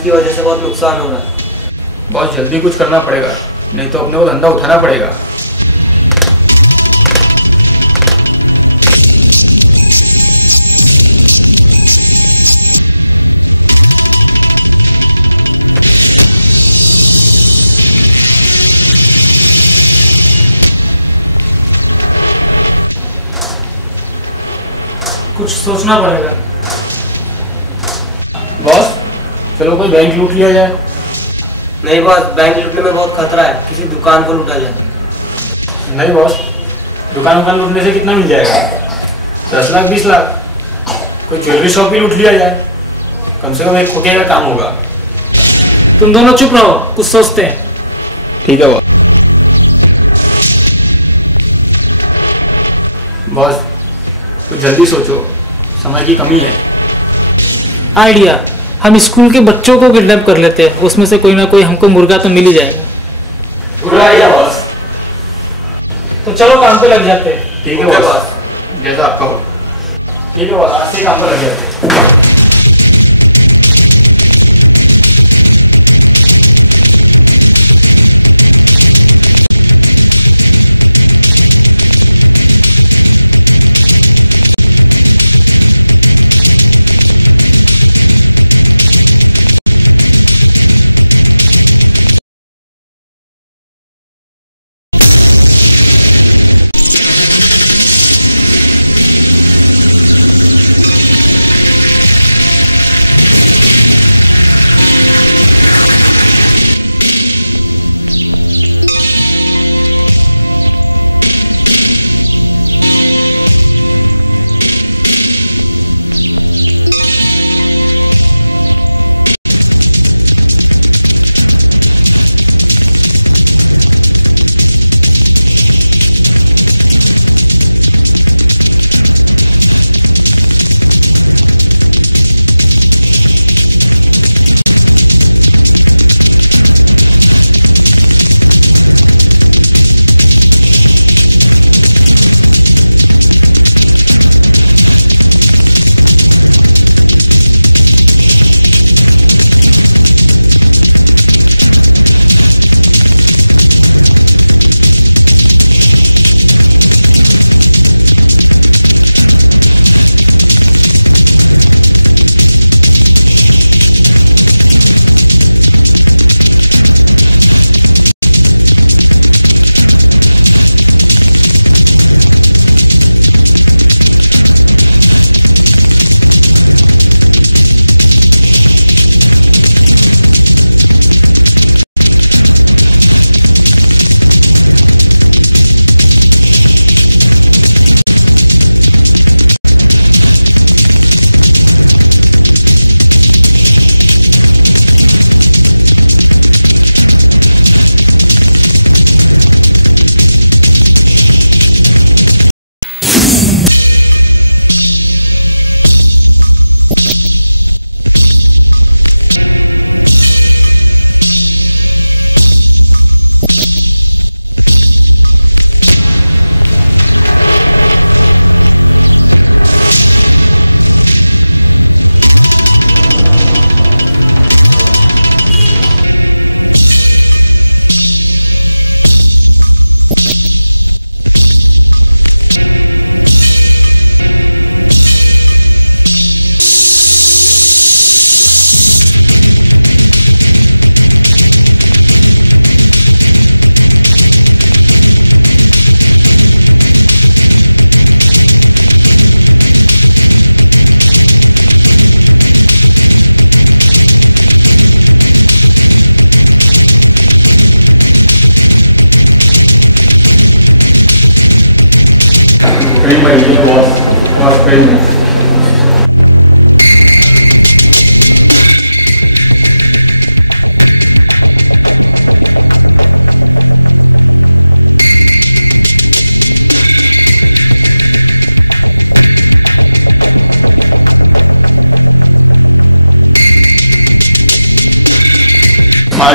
इसकी वजह से बहुत नुकसान हो रहा है। बहुत जल्दी कुछ करना पड़ेगा, नहीं तो अपने को धंधा उठाना पड़ेगा। कुछ सोचना पड़ेगा। बॉस, चलो कोई बैंक लूट लिया जाए। नहीं बॉस, बैंक लूटने में बहुत खतरा है, किसी दुकान को लूटा जाए। नहीं बॉस, दुकान लूटने से कितना मिल जाएगा? 10 लाख 20 लाख। कोई ज्वेलरी शॉप भी लूट लिया जाए, कम से कम एक खोके का काम होगा। तुम दोनों चुप रहो, कुछ सोचते हैं। ठीक है बॉस, तो जल्दी सोचो, समय की कमी है। आइडिया, हम स्कूल के बच्चों को किडनैप कर लेते हैं, उसमें से कोई ना कोई हमको मुर्गा तो मिल ही जाएगा। पूरा आइडिया बॉस। तो चलो काम पे लग जाते हैं। ठीक है बॉस, जैसा आप कहो। ठीक है बॉस, आज से काम पर लग जाते हैं।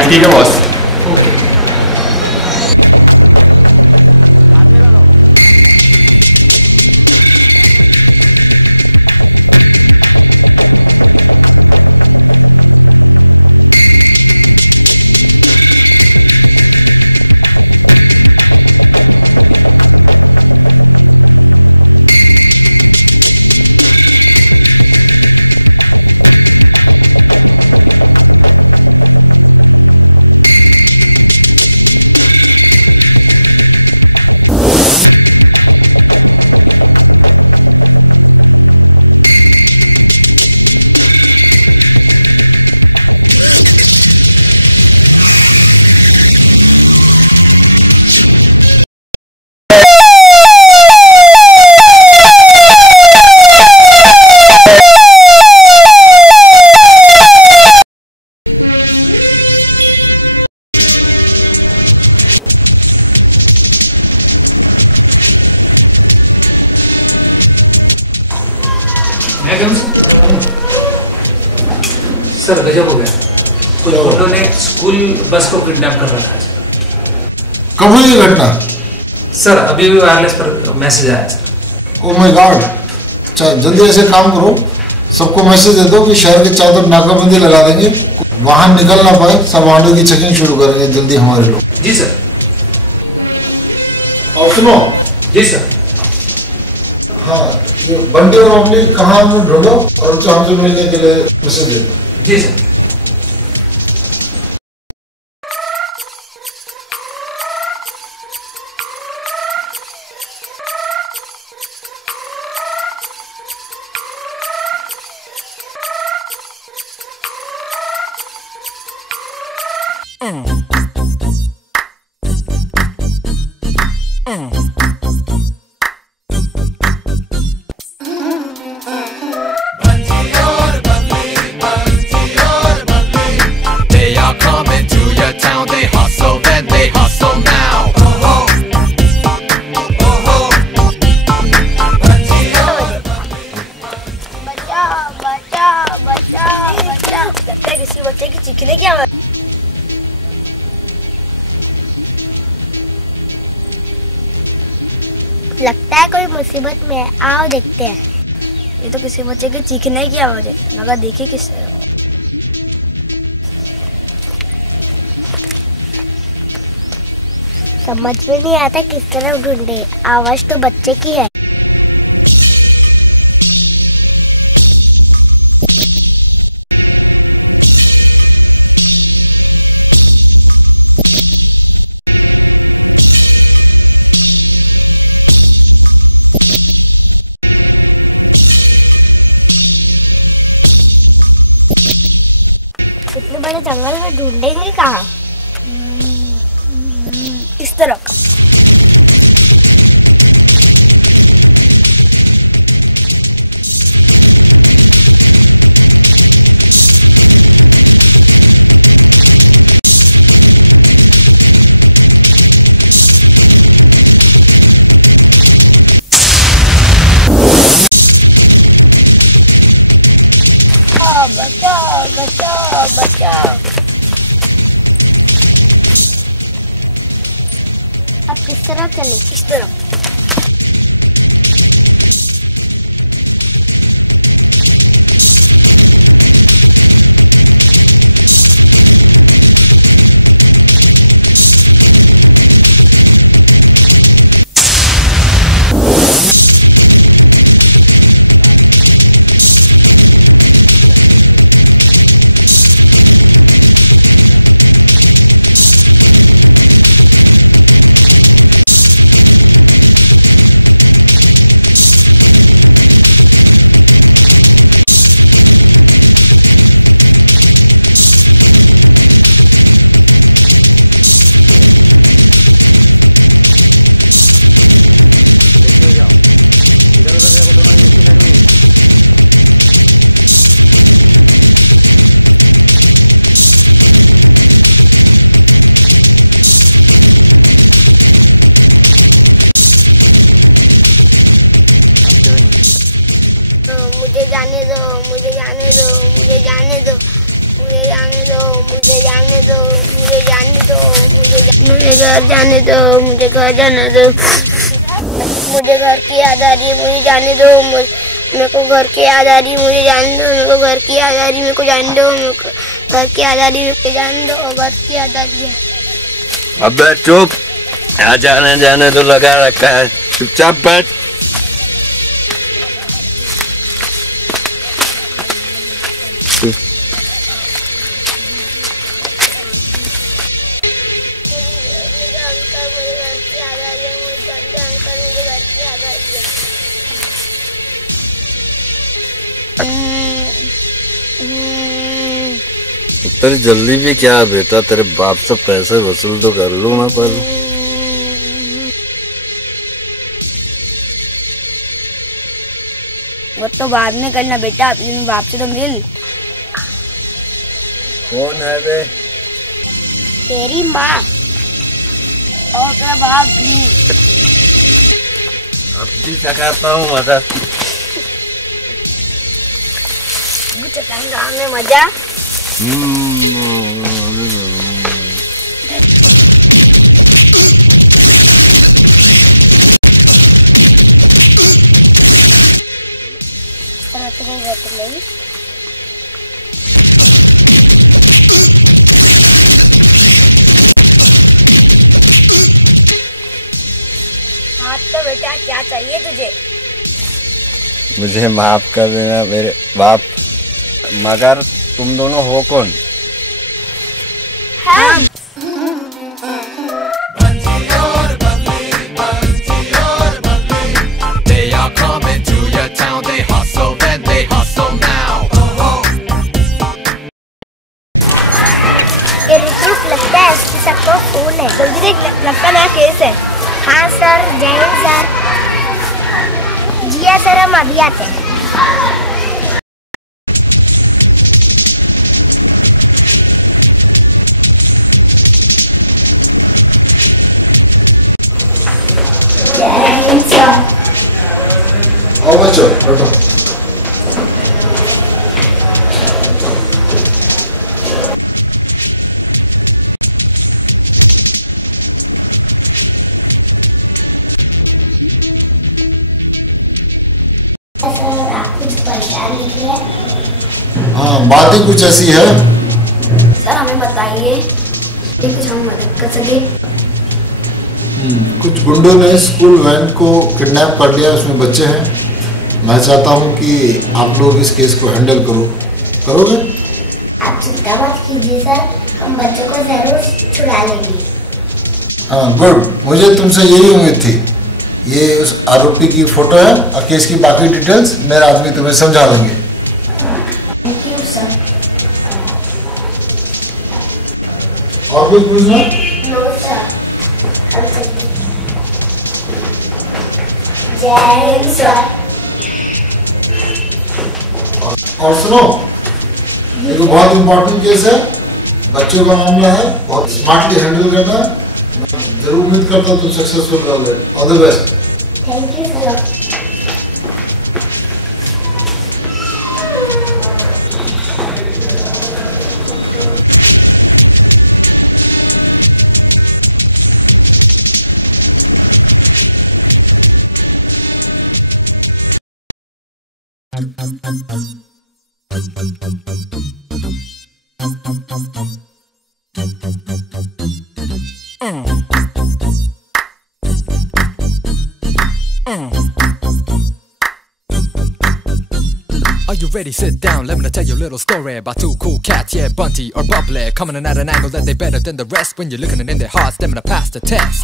ठीक है बॉस। सर गजब हो गया, कुछ गुंडों ने स्कूल बस को किडनैप कर रखा है। कब हुई ये घटना? सर अभी भी वायरलेस पर मैसेज आया सर। Oh my God. अच्छा जल्दी ऐसे काम करो, सबको मैसेज दे दो कि शहर के चारों तरफ नाकाबंदी लगा देंगे, वाहन निकल ना पाए, सब वाहनों की चेकिंग शुरू करेंगे जल्दी हमारे लोग। जी सर। और सुनो। जी सर। हाँ ये बंटी और अमली कहाँ हमें ढूंढो और उनसे हमसे मिलने के लिए मैसेज दे। जी sir. They are coming to your town. They hustle and they hustle now. बचाओ बचाओ बचाओ बचाओ। लगता है किसी बच्चे की चीखने की आवाज। लगता है कोई मुसीबत में है, आओ देखते हैं। ये तो किसी बच्चे के चीखने की आवाज है, अगर देखे किस समझ में नहीं आता किस तरह ढूंढे, आवाज तो बच्चे की है। इतने बड़े जंगल में ढूंढेंगे कहाँ? इस तरफ। अब किस तरफ चले? इस तरफ। मुझे घर जाने दो, मुझे घर की याद आ रही है, मुझे जाने दो, मेरे को घर की याद आ रही है, मुझे जाने दो, मेरे को घर की याद आ रही है, मेरे को जाने दो, मेरे को घर की याद आ रही है, मेरे को जाने दो, घर की याद आ रही है। अबे चुप, यहाँ जाने जाने तो लगा रखा है, चुपचाप बैठ। तेरी जल्दी भी क्या बेटा, तेरे बाप से पैसे वसूल तो कर लूँ मैं पर। वो तो बाद में करना बेटा, अपने बाप से तो मिल। कौन है बे? तेरी माँ और तेरा बाप। क्या करता हूँ मदद? मुझे में मजा मुझे माफ कर देना मेरे बाप, मगर तुम दोनों हो कौन? They are coming to your town. They hustle and they hustle now. ये रिक्रूट लगता है इसकी सबको फूल है। जल्दी देख, लगता नया केस है। हाँ सर, जय हिंद सर। जिया सर, हम अभी आते हैं। आओ बच्चों, बैठो। हाँ, बातें कुछ ऐसी है। सर हमें बताइए कि हम मदद कर सके। कुछ गुंडों ने स्कूल वैन को किडनैप कर लिया, उसमें बच्चे हैं। मैं चाहता हूँ कि आप लोग इस केस को हैंडल करोगे? आप चिंता मत कीजिए सर, हम बच्चों को जरूर छुड़ा लेंगे। हाँ गुड, मुझे तुमसे यही उम्मीद थी। ये उस आरोपी की फोटो है और केस की बाकी डिटेल्स मेरा आदमी तुम्हें समझा देंगे। और कोई पूछना? No sir. जय हिंद सर। और सुनो, ये तो बहुत इम्पोर्टेंट केस है, बच्चों का मामला है, बहुत स्मार्टली हैंडल करना है। जरूर उम्मीद करता हूँ तुम सक्सेसफुल रहोगे। All the best. Thank you sir. Are you ready? Sit down, let me tell you a little story about two cool cats, yeah, Bunty or Bubbly, coming in at an angle that they better than the rest. When you're looking in their hearts, they're gonna pass the test.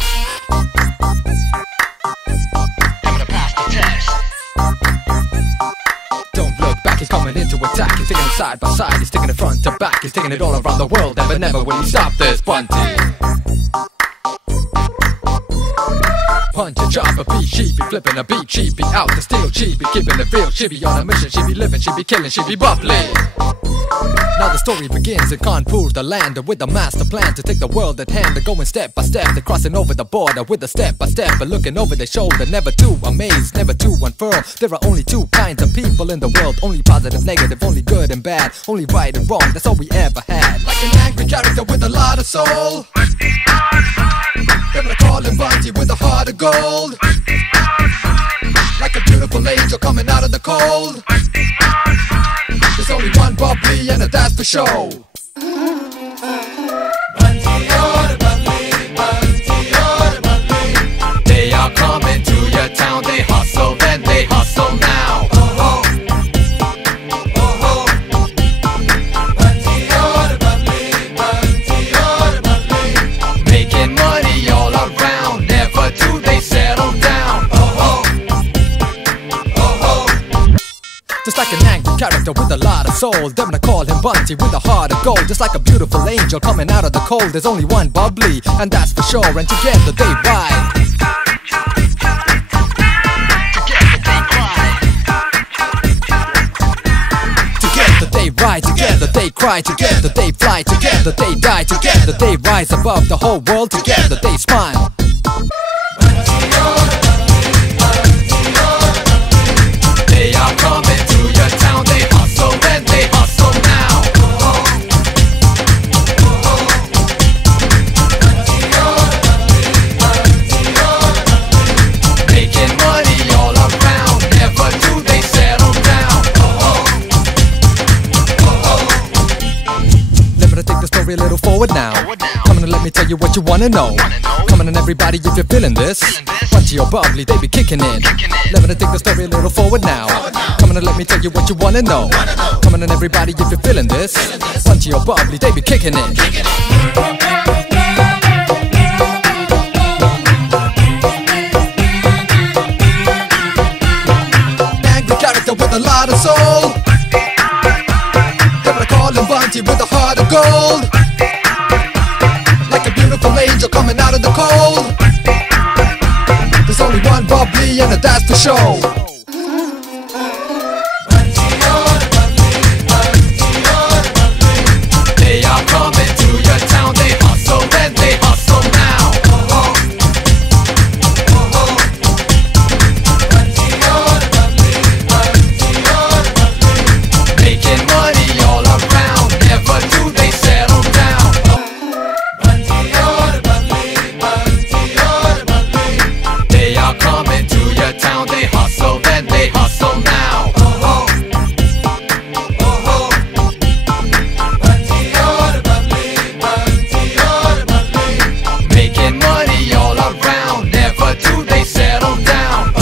Don't look back, he's coming in to attack. He's taking it side by side, he's taking it front to back. He's taking it all around the world, never will he stop this Bunty. Punch a job, a beat, she be flipping a beat, she be out to steal, she be keeping it real, she be on a mission, she be living, she be killing, she be bubbly. Now the story begins in Kanpur, the land with a master plan to take the world at hand. They're going step by step, they're crossing over the border with a step by step, but looking over their shoulder, never to amaze, never to unfurl. There are only two kinds of people in the world, only positive, negative, only good and bad, only right and wrong, that's all we ever had. Like an angry character with a lot of soul. Give it a call and Bunty with a heart of gold. Like a beautiful angel coming out of the cold. There's only one bubbly and that's for sure. They are coming to your town. They hustle and they hustle now. Making money all around, never do they settle down. Just like an angry character with a lot of soul, they're gonna call him Bunty with a heart of gold. Just like a beautiful angel coming out of the cold, there's only one bubbly, and that's for sure. And together they ride. Together they ride, together they cry, together they fly, together they die, together they rise above the whole world, together they smile. They are coming to your town, they hustle and they hustle now. forward now. Come on and let me tell you what you wanna know. Come on and everybody, if you're feeling this, punchy or bubbly, they be kicking in. Let me take the story a little forward now. Come on and let me tell you what you wanna know. Come on and everybody, if you're feeling this, punchy or bubbly, they be kicking in. Angry character with a lot of soul. Gonna call him Bunty with a heart of gold. Like a beautiful angel coming out of the cold. There's only one bubbly and that's for show. They are coming to your town. They hustle and they hustle now. Making money all around. Never do they settle down. They are coming to your town. They hustle and they hustle now. Making money all around. Never do they settle down.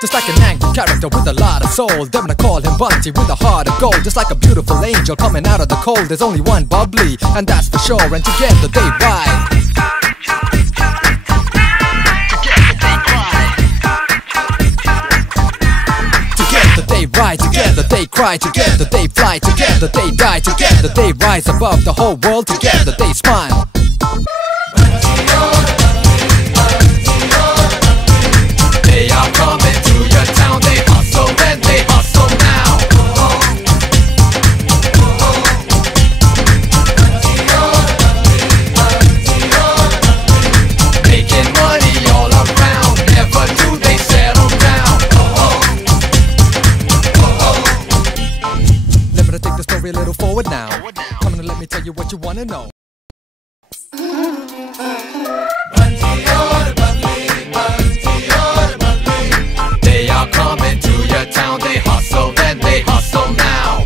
Just like an angry character with a lot of soul. Them gonna call him Bunty with a heart of gold. Just like a beautiful angel coming out of the cold. There's only one bubbly, and that's for sure. And together they ride. Together they ride, together they cry, together they fly, together they die, together they rise above the whole world, together they smile. They are coming to your town. They hustle and they hustle now. Making money all around. Never do they settle down. Let me take the story a little forward now. Come on and let me tell you what you wanna know. They are coming to your town. They hustle and they hustle now.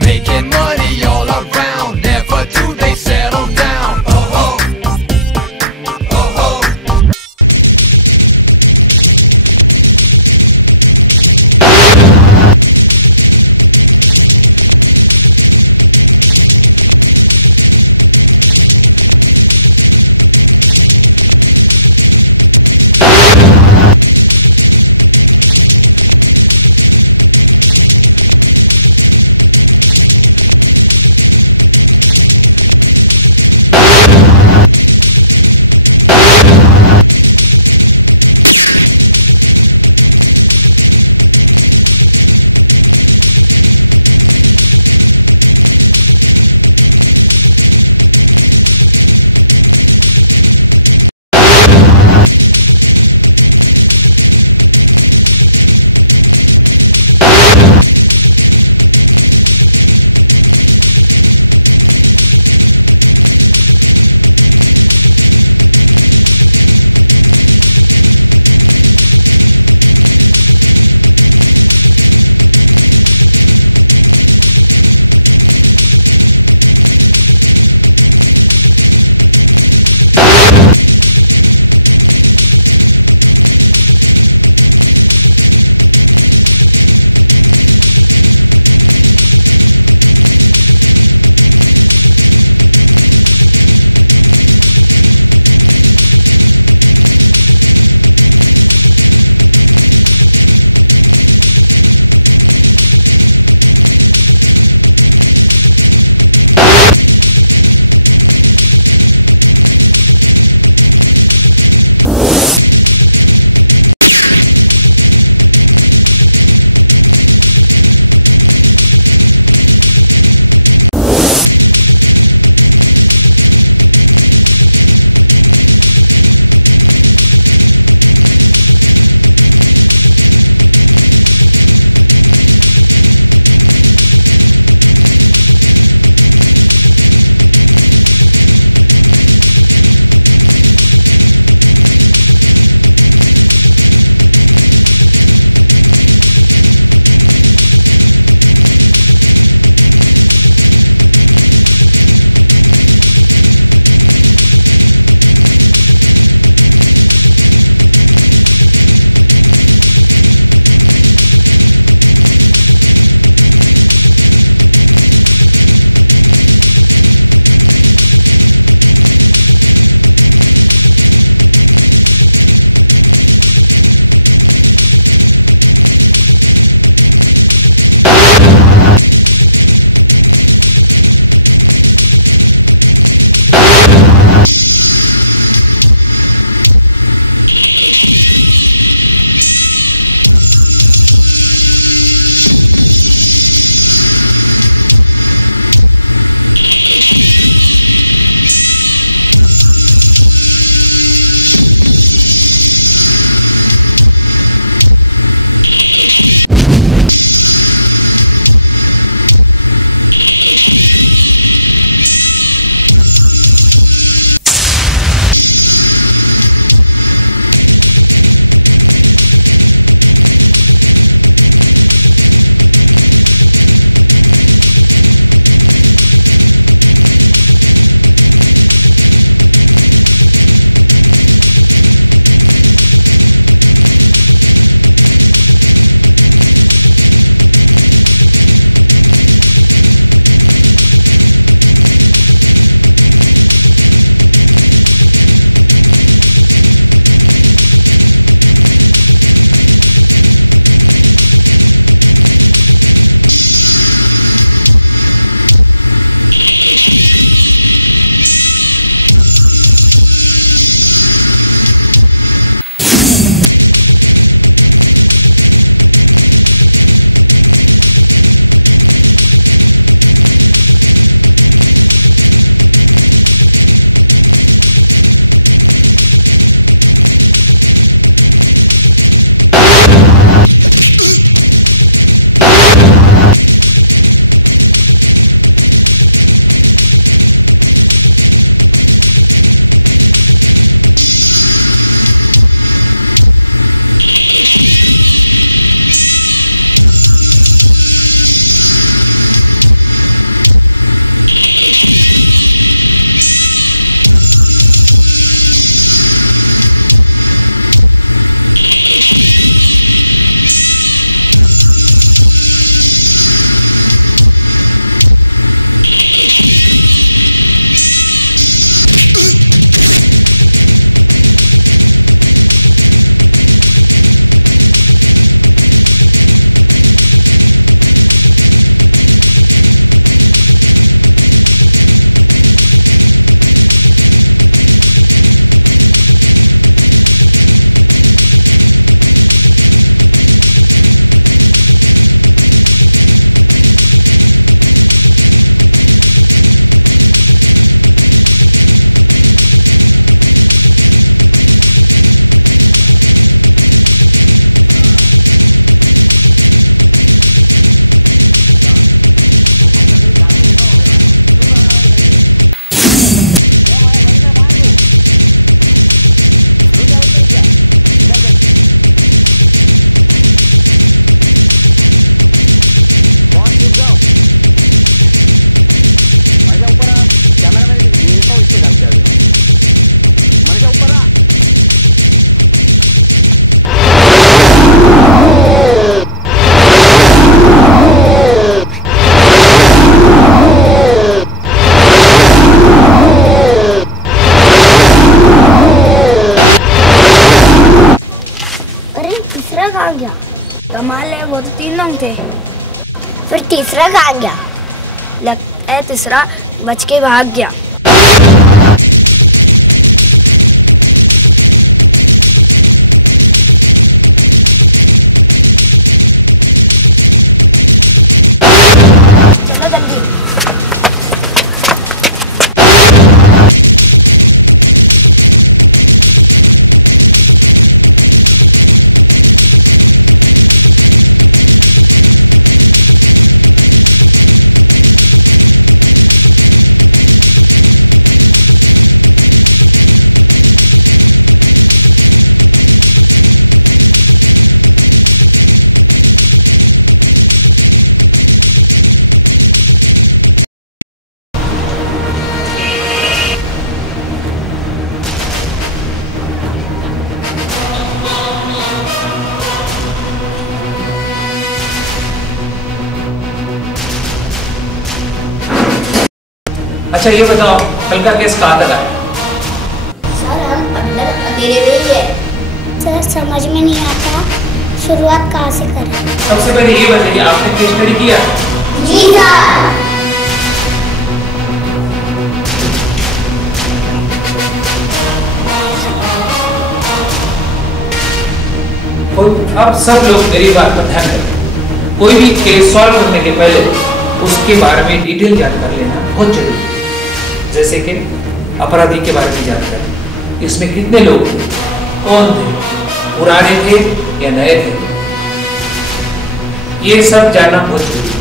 Making money all around. Never do they settle down. भाग गया। कमाल है, वो तो 3 लोग थे। फिर तीसरा कहाँ गया? लगता है तीसरा बच के भाग गया। चलो जल्दी। अच्छा ये बताओ, कल का केस कहाँ तक आया? सर हम अंदर अकेले में ही है। सर समझ में नहीं आता शुरुआत कहाँ से करें। सबसे पहले ये बताइए, आपने केस स्टडी किया? जी सर। अब सब लोग मेरी बात पर ध्यान रखें। कोई भी केस सॉल्व करने के पहले उसके बारे में डिटेल जानकारी लेना बहुत जरूरी है। जैसे कि अपराधी के बारे में जानकारी, इसमें कितने लोग थे, कौन थे, पुराने थे या नए थे, ये सब जानना बहुत जरूरी है।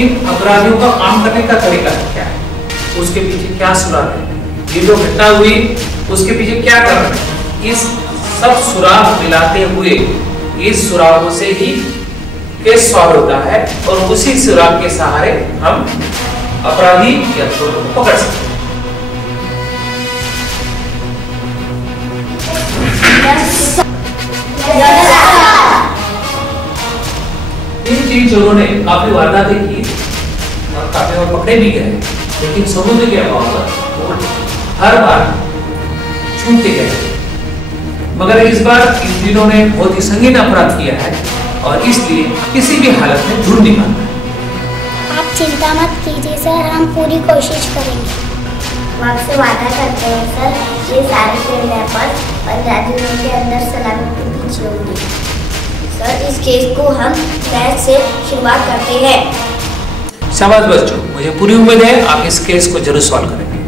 इन अपराधियों का काम करने का तरीका क्या है, उसके पीछे क्या सुराग है, ये जो घटना हुई उसके पीछे क्या कारण है, इस सब सुराग मिलाते हुए इस सुरागों से ही केस सॉल्व होता है और उसी सुराग के सहारे हम अपराधी या चोरों को पकड़ सकते हैं। इन 3 चोरों ने काफी वारदातें की और काफी बार पकड़े भी गए, लेकिन सबूत के अभाव हर बार छूटते गए। मगर इस बार इन तीनों ने बहुत ही संगीन अपराध किया है और इसलिए किसी भी हालत में झूठ नहीं मानना है। आप चिंता मत कीजिए सर, हम पूरी कोशिश करेंगे। हम आपसे वादा करते हैं सर, ये सारे किडनैपर्स 15 दिनों के अंदर सलामत पीछे होंगे। सर इस केस को हम मैच से शुरुआत करते हैं। शाबाश बच्चों, मुझे पूरी उम्मीद है आप इस केस को जरूर सॉल्व करेंगे।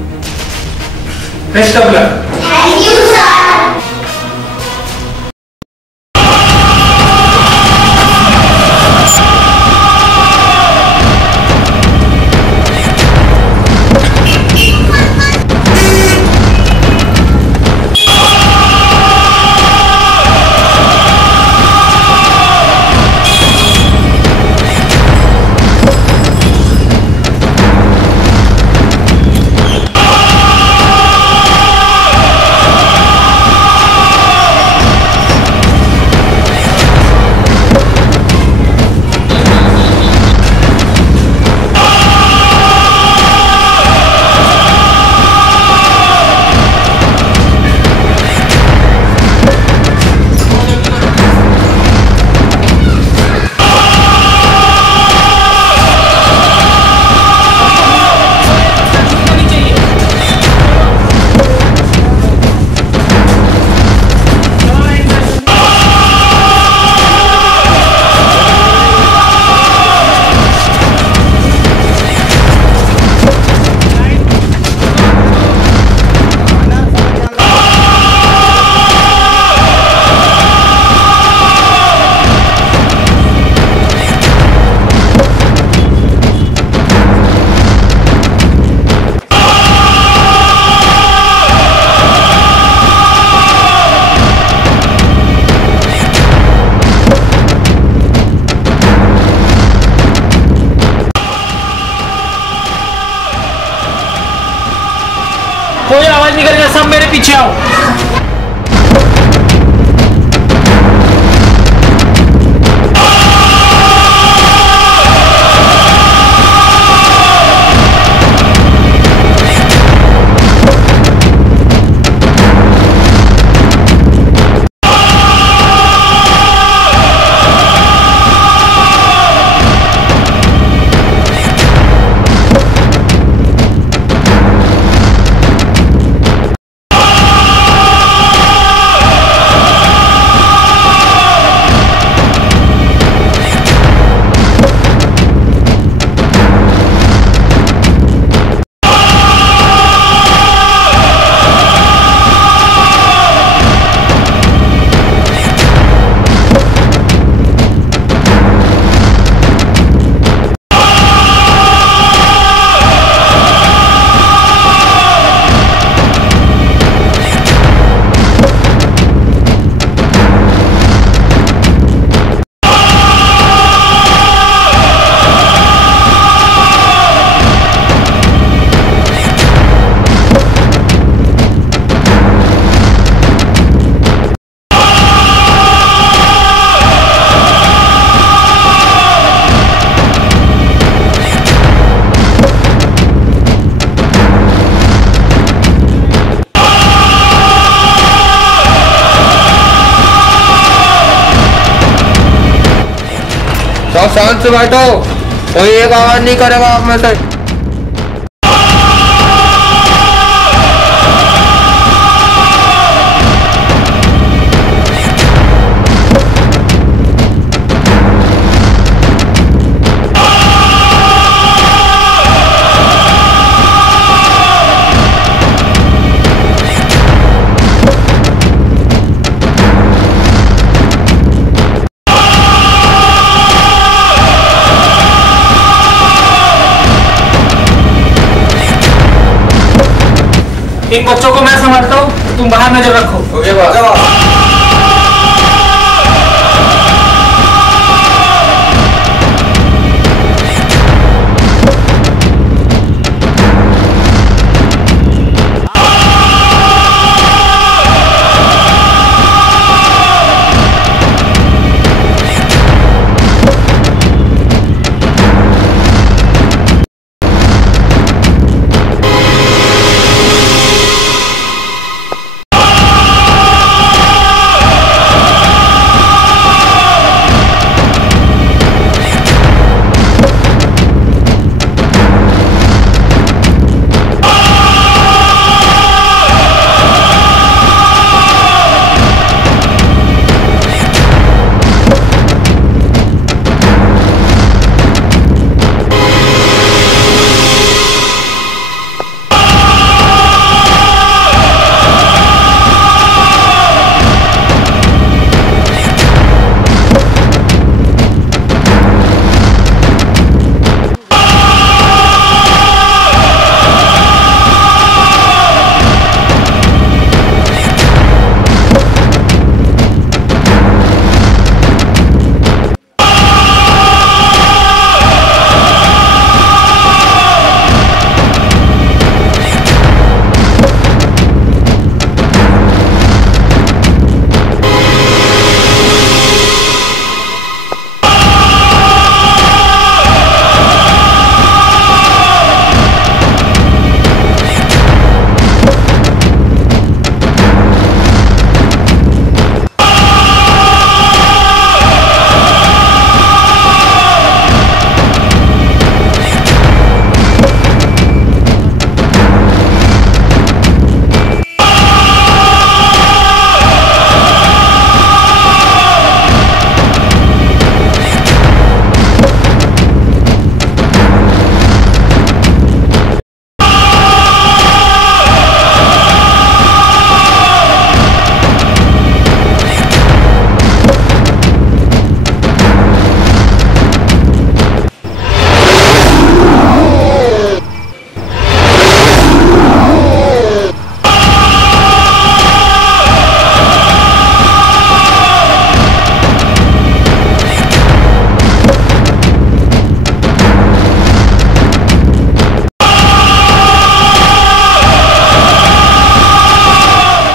Best of luck. Thank you sir. कोई आवाज नहीं करेगा, सब मेरे पीछे आओ। ध्यान से बैठो, कोई एक आवाज नहीं करेगा आप में से। इन बच्चों को मैं संभालता हूँ, तुम बाहर नजर रखो। Okay boss.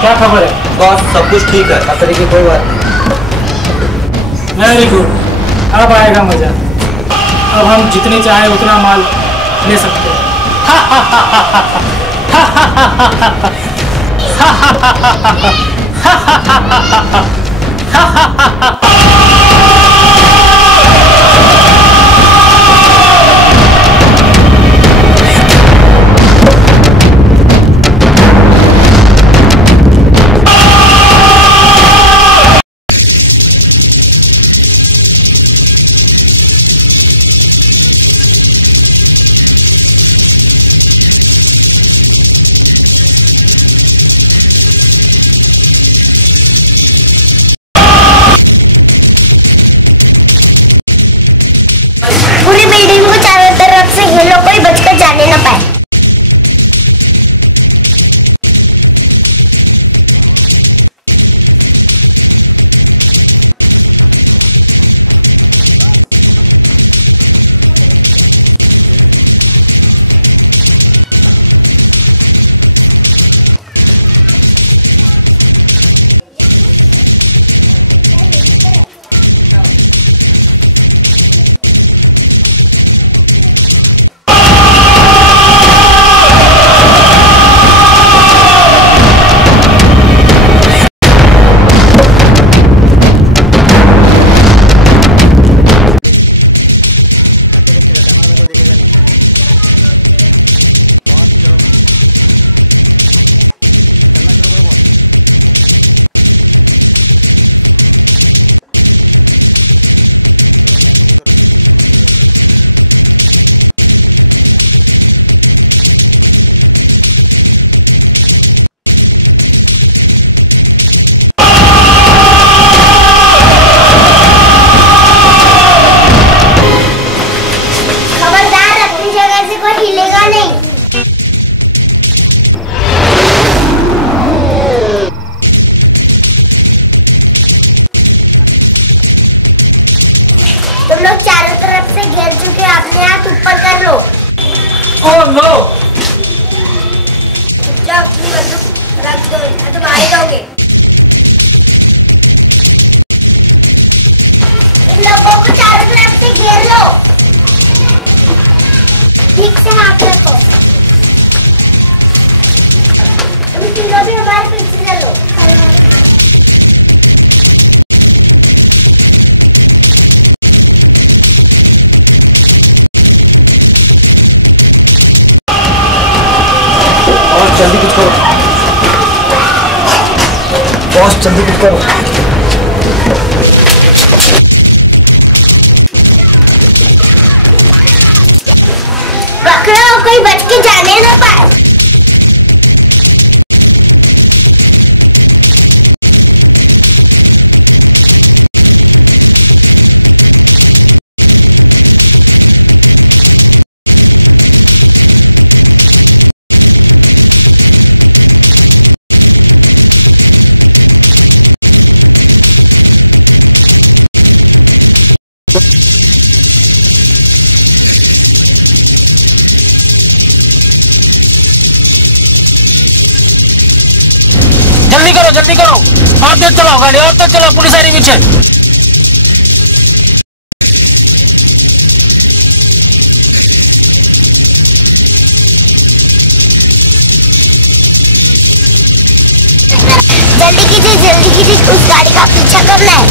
क्या खबर है? बॉस सब कुछ ठीक है, खतरे की कोई बात नहीं। वेरी गुड, अब आएगा मजा। अब हम जितने चाहे उतना माल ले सकते हैं। करो। पकड़ो, कोई बच के जाने ना पाए। जल्दी करो, और तेज चलाओ गाड़ी, और तेज चलाओ, पुलिस आ रही पीछे। जल्दी कीजिए, उस गाड़ी का पीछा करना है।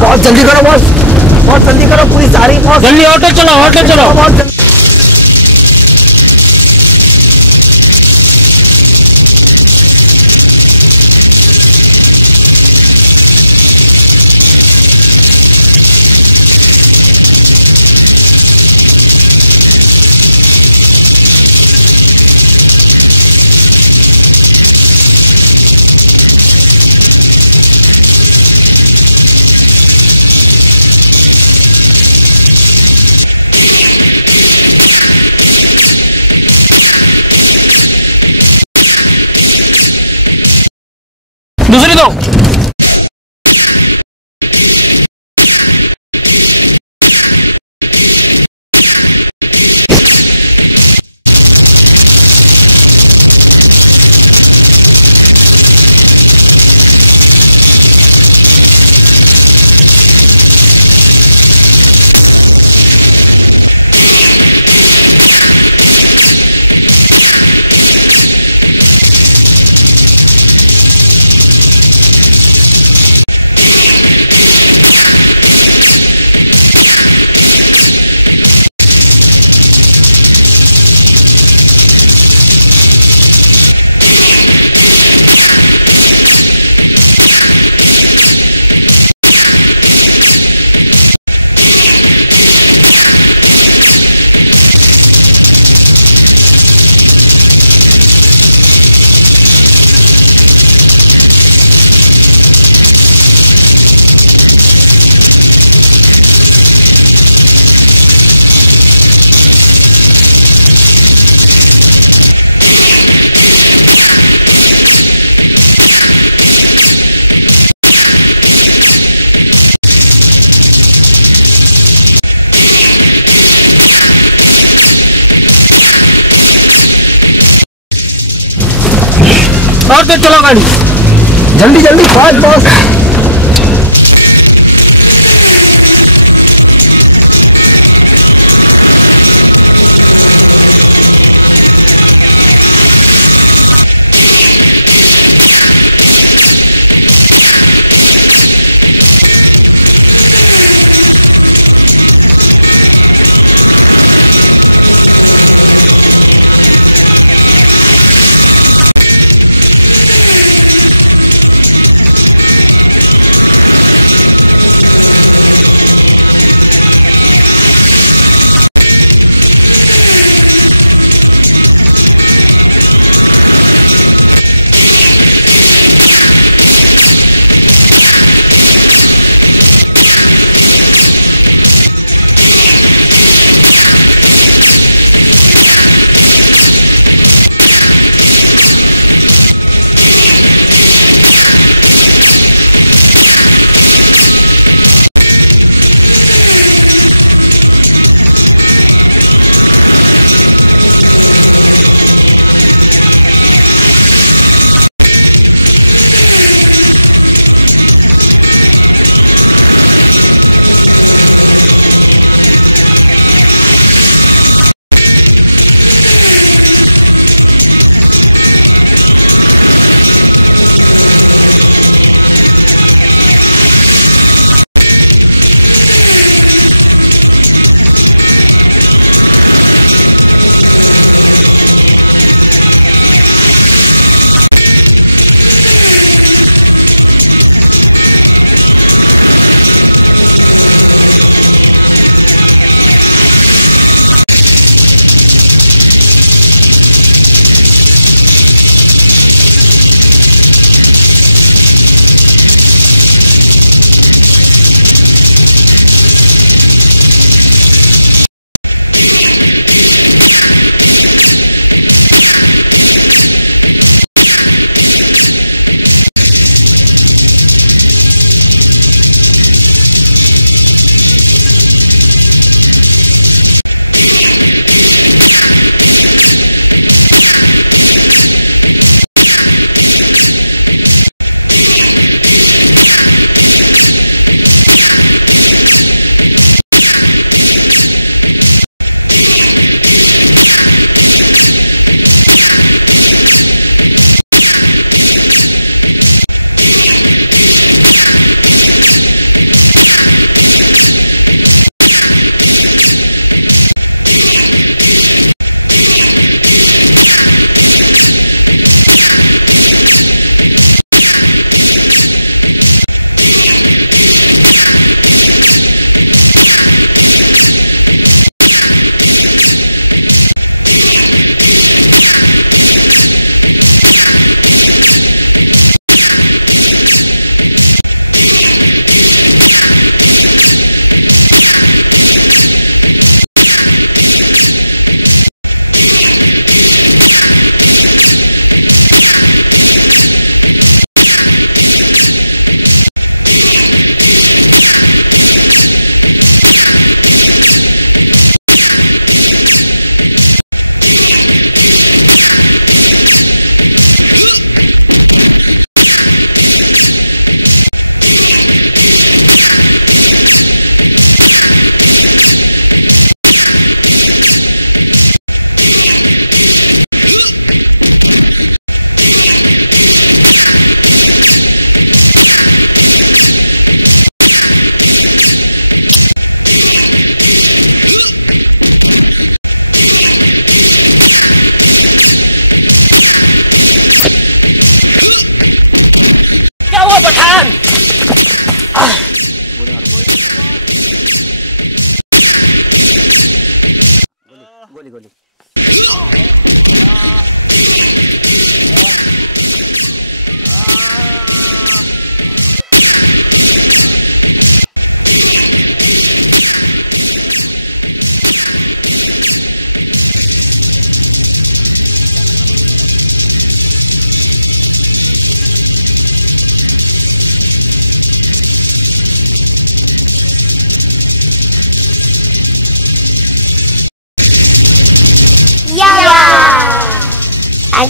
बहुत जल्दी करो बॉस, बहुत जल्दी करो, पुलिस आ रही बॉस। जल्दी ऑटो चलाओ, ऑटो चलाओ। बहुत जल्दी। दूसरी दो। और तेज चलाओ गाड़ी। जल्दी जल्दी फास्ट बॉस।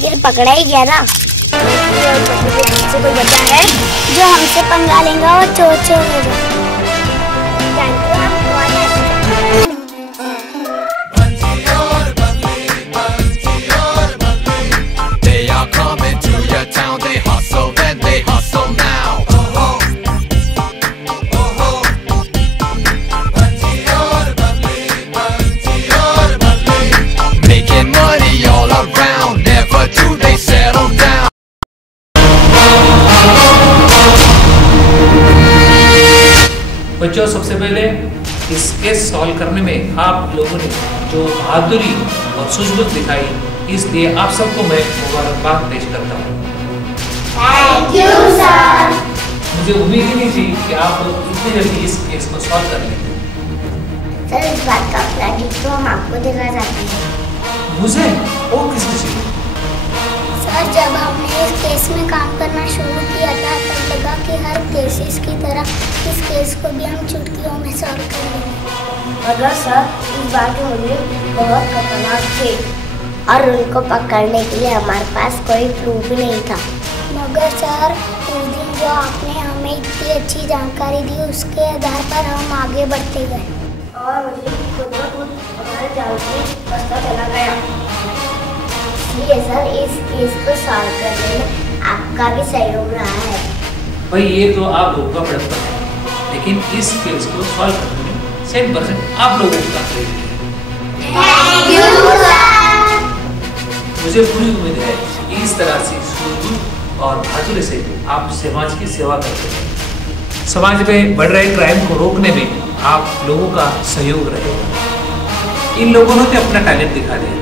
फिर पकड़ा ही गया ना। हमसे कोई बचा है जो हमसे पंगा लेगा और चोर चोर हो जाएगा। They are coming to your town. They hustle and they hustle now. Making money all around. Never do they settle down. बच्चों, सबसे पहले इस केस सॉल्व करने में आप लोगों ने जो बहादुरी और सूझबूझ दिखाई, इसलिए आप सबको मैं मुबारकबाद पेश करता हूँ। Thank you sir. मुझे उम्मीद ही नहीं थी कि आप लोग इतनी जल्दी इस केस को सॉल्व कर लेंगे। सर, इस बात का क्रेडिट तो हम आपको देना चाहते हैं। मुझे? और किसकी चीज़? सर, जब हमने इस केस में काम करना शुरू किया था तब लगा कि हर केसेस की तरह इस केस को भी हम चुटकियों में सॉल्व कर लेंगे। मगर सर, इस बार के मुझे बहुत खतरनाक थे और उनको पकड़ने के लिए हमारे पास कोई प्रूफ भी नहीं था। मगर सर, उस दिन जो आपने हमें इतनी अच्छी जानकारी दी उसके आधार पर हम आगे बढ़ते गए और मुझे खुद ब खुद हमारे जाल से पता चला गया। इसलिए सर, इस केस को सॉल्व करने में आपका भी सहयोग रहा है। भाई, ये तो आप लोग का बड़प्पन है, लेकिन इस केस को सॉल्व करने में 100% आप लोगों का सहयोग है। Thank you sir. मुझे पूरी उम्मीद है कि इस तरह से सूझबूझ और बहादुरी से आप समाज की सेवा करते हैं। समाज में बढ़ रहे क्राइम को रोकने में आप लोगों का सहयोग रहेगा। इन लोगों ने अपना टैलेंट दिखा दिया।